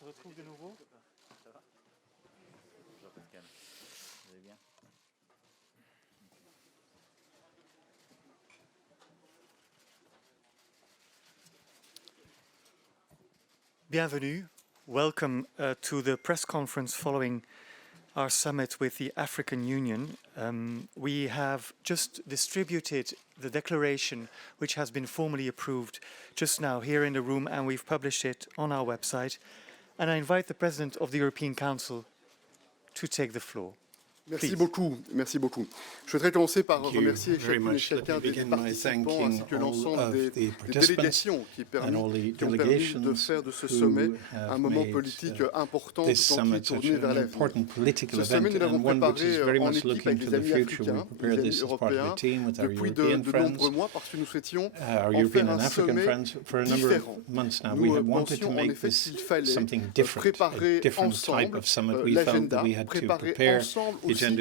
se retrouve de nouveau. Ça va? Bonjour Pascal, vous allez bien? Bienvenue. Welcome to the press conference following our summit with the African Union. We have just distributed the declaration which has been formally approved just now here in the room, and we've published it on our website. And I invite the President of the European Council to take the floor. Merci beaucoup, merci beaucoup. Je voudrais commencer par remercier chacune et chacun des participants ainsi que l'ensemble des délégations qui ont permis de faire de ce sommet un moment politique important tout en qui tournait vers l'avenir. Ce sommet, nous l'avons préparé en équipe avec les amis africains, les amis européens, depuis de nombreux mois parce que nous souhaitions en faire un sommet différent. Nous pensions en effet qu'il fallait préparer ensemble l'agenda, préparer ensemble aussi une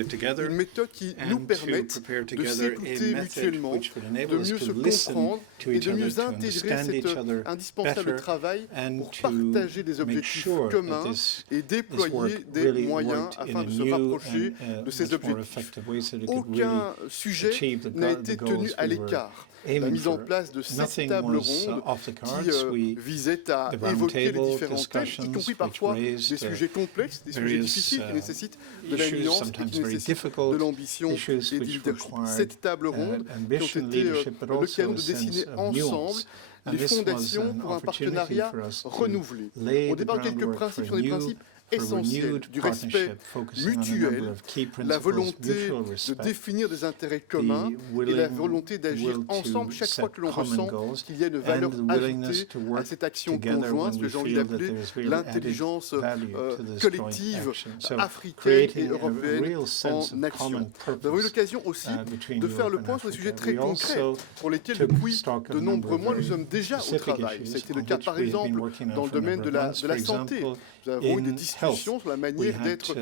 méthode qui nous permette de s'écouter mutuellement, de mieux se comprendre et de mieux intégrer cet indispensable travail pour partager des objectifs communs et déployer des moyens afin de se rapprocher de ces objectifs. Aucun sujet n'a été tenu à l'écart. La mise en place de cette table ronde qui visait à évoquer les différents thèmes, y compris parfois des sujets complexes, des sujets difficiles qui nécessitent de la nuance et qui nécessitent de l'ambition et du leadership. Cette table ronde qui ont été l'occasion de dessiner ensemble les fondations pour un partenariat renouvelé. On déparle quelques principes sur des principes essentiel du respect mutuel, la volonté de définir des intérêts communs et la volonté d'agir ensemble chaque fois que l'on ressent qu'il y a une valeur ajoutée à cette action conjointe, ce que j'ai envie d'appeler l'intelligence collective africaine et européenne en action. Nous avons eu l'occasion aussi de faire le point sur des sujets très concrets pour lesquels depuis de nombreux mois nous sommes déjà au travail. C'était le cas par exemple dans le domaine de la santé. Nous avons eu des discussions sur la manière d'être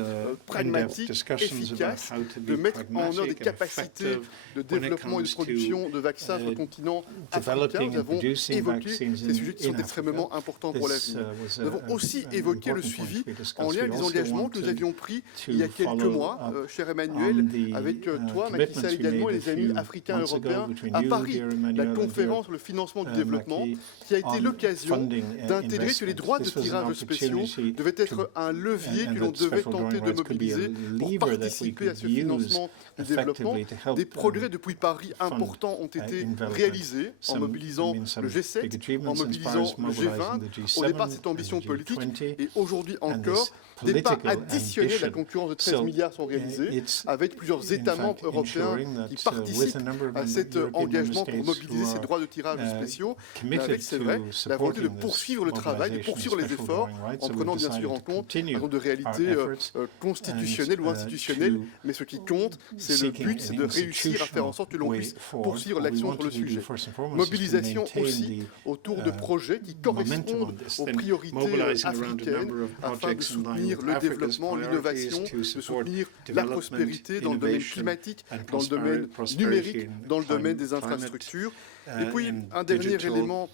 pragmatique, efficace, de mettre en œuvre des capacités de développement et de production de vaccins sur le continent africain. Nous avons évoqué ces sujets qui sont extrêmement importants pour l'avenir. Nous avons aussi évoqué le suivi en lien avec les engagements que nous avions pris il y a quelques mois, cher Emmanuel, avec toi, Macky Sall également, et les amis africains et européens à Paris. La conférence sur le financement du développement qui a été l'occasion d'intégrer que les droits de tirage spéciaux devaient être un levier que l'on devait tenter de mobiliser pour participer à ce financement du développement. Des progrès depuis Paris importants ont été réalisés en mobilisant le G7, en mobilisant le G20. Au départ, cette ambition politique, et aujourd'hui encore, des pas additionnels à la concurrence de 13 milliards sont réalisés, avec plusieurs États membres européens qui participent à cet engagement pour mobiliser ces droits de tirage spéciaux, mais avec, c'est vrai, la volonté de poursuivre le travail, de poursuivre les efforts, en prenant bien sûr en compte un nombre de réalités constitutionnelles ou institutionnelles, mais ce qui compte, c'est le but, c'est de réussir à faire en sorte que l'on puisse poursuivre l'action sur le sujet. Mobilisation aussi autour de projets qui correspondent aux priorités africaines afin de soutenir le développement, l'innovation, de soutenir la prospérité dans le domaine climatique, dans le domaine numérique, dans le domaine des infrastructures. Et puis, un dernier élément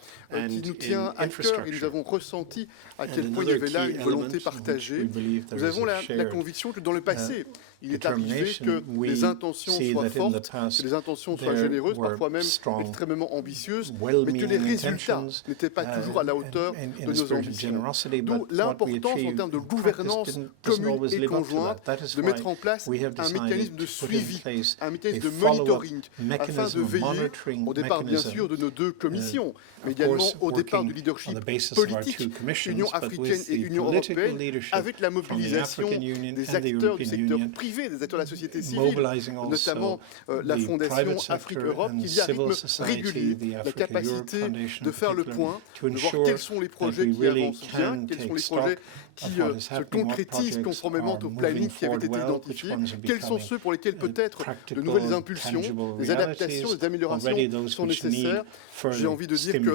qui nous tient à cœur, et nous avons ressenti à quel point il y avait là une volonté partagée. Nous avons la conviction que dans le passé, il est arrivé que les intentions soient fortes, que les intentions soient généreuses, parfois même extrêmement ambitieuses, mais que les résultats n'étaient pas toujours à la hauteur de nos ambitions. D'où l'importance en termes de gouvernance commune et conjointe de mettre en place un mécanisme de suivi, un mécanisme de monitoring, afin de veiller, au départ bien sûr de nos deux commissions, mais également au départ du leadership politique, Union africaine et Union européenne, avec la mobilisation des acteurs du secteur privé, des acteurs de la société civile, notamment la Fondation Afrique-Europe, qui via rythme régulier, la capacité de faire le point, de voir quels sont les projets qui avancent bien, quels sont les projets qui se concrétisent conformément au planning qui avait été identifié, quels sont ceux pour lesquels peut-être de nouvelles impulsions, des adaptations, des améliorations sont nécessaires. J'ai envie de dire que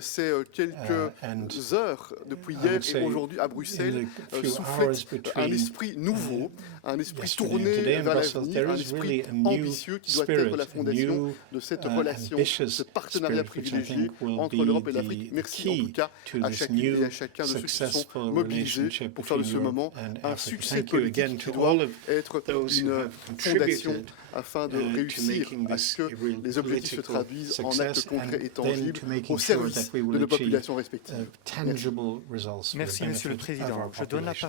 ces quelques heures depuis hier et aujourd'hui à Bruxelles soufflent un esprit nouveau, un esprit tourné vers l'avenir, un esprit ambitieux qui doit être la fondation de cette relation, ce partenariat privilégié entre l'Europe et l'Afrique. Merci en tout cas à chacune et à chacun de ceux qui se sont mobilisés pour faire de ce moment un succès politique qui doit être une fondation afin de réussir à ce que les objectifs se traduisent en actes concrets et tangibles au service de nos populations respectives. Merci, Monsieur le Président. Je donne la